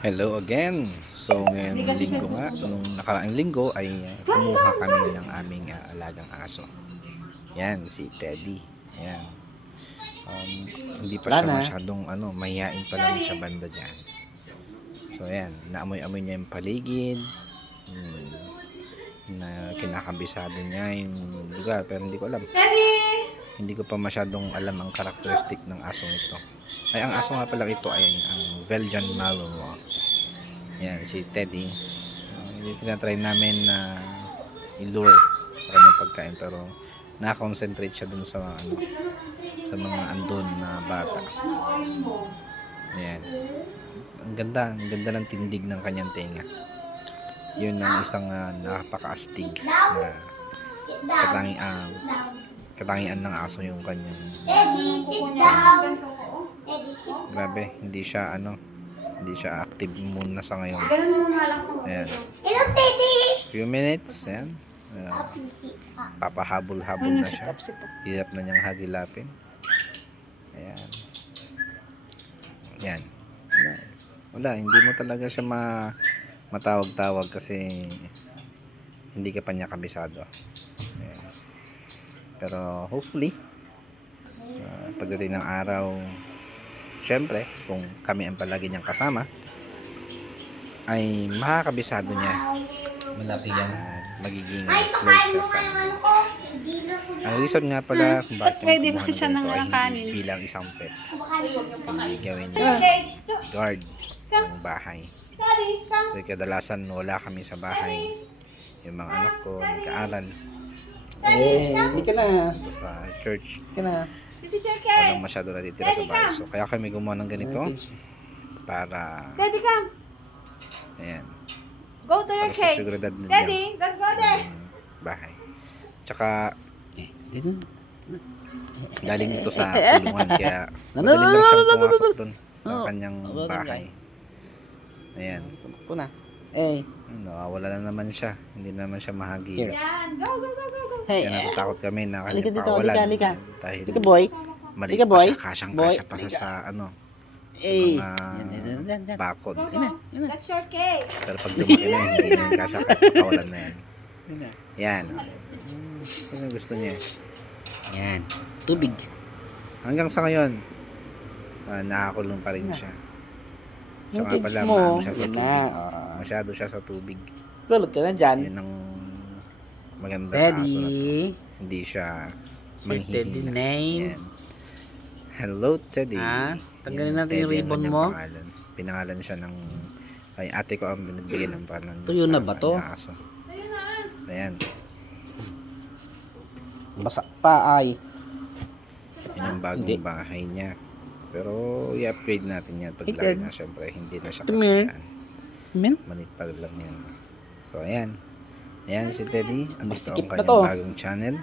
Hello again. So ngayon linggo nga, nung nakaraang linggo ay kumuha kami ng aming alagang aso. Yan, si Teddy. Yan. Hindi pa siya masyadong mahihain pa lang sa banda dyan. So yan, naamoy-amoy niya yung paligid. Na kinakabisado niya yung lugar, pero hindi ko alam. Hindi ko pa masyadong alam ang karakteristik ng asong ito. Ay, ang aso nga pala ito ay ang Belgian Malinois. Yan, si Teddy. Hindi tinatry namin na i-lure sa kanyang pagkain, pero na-concentrate siya dun sa sa mga andon na bata. Yan. Ang ganda ng tindig ng kanyang tenga. Yun ang isang napaka-astig na katangian ng aso yung kanyang grabe, hindi siya active muna sa ngayon. Ayan. Few minutes, ayan. Papahabol-habol na siya. Hirap na niyang hagilapin. Ayan. Ayan. Wala, hindi mo talaga siya matawag-tawag kasi hindi ka pa niya kabisado. Ayan. Pero hopefully pagdating ng araw, syempre kung kami ang palagi niyang kasama, ay makakabisado niya. Malaki yan, magiging close siya sa amin. Ang reason nga pala kung bakit Pwede yung ba siya ng kanin? bilang isang pet, hindi gawin niya guard ng bahay. So kadalasan wala kami sa bahay, yung mga anak ko nag-aaral, Hindi ka na. sa church, Hindi ka na. walang masyado natitira sa bahay. So kaya kami gumawa ng ganito para Daddy, come. ayan, Go to your para sa cage. seguridad ninyo Daddy, let's go there. ng bahay. Tsaka galing ito sa kulungan, kaya madali lang siyang pumasok dun sa kanyang bahay. Ayan, Kuna. nawawala na naman siya, hindi naman siya mahagilap. Yan, go, go, go, go, go. Hey, Kaya natatakot kami na halika kanyang dito, pakawalan halika. dahil Halika boy. maliit Halika, pa boy. siya, kasyang-kasya pa siya sa mga bakod. Go, go. That's your cage. Pero pag lumaki na, hindi na yung kasya, pakawalan na yan. Yan. Ano gusto niya? Yan. Tubig. Hanggang sa ngayon, nakakulong pa rin siya. So Yung nga kids pala, mo. maano siya sa Yan tubig. na. Masyado siya sa tubig. Tulog ka na dyan. Yun ang maganda sa aso na to. Teddy. Hindi siya Sir Teddy manghihina. name. Yan. Hello, Teddy. Tanggalin Yan, natin yung Teddy ang ribbon kanyang mo. pangalan. Pinangalan siya ng ay ate ko ang binibigay ng pangalan. Tuyo na ba to? Aso. Ayan. Basa pa ay. Yun ang bagong Hindi. bahay niya. Pero i-upgrade natin yan pag Hey, laki Ted. na. Siyempre, hindi na siya Come here. kasiyahan. Men? Manit pa lang yan. So, ayan. Ayan si Teddy. At ito Masikip ang na kanyang to. bagong channel.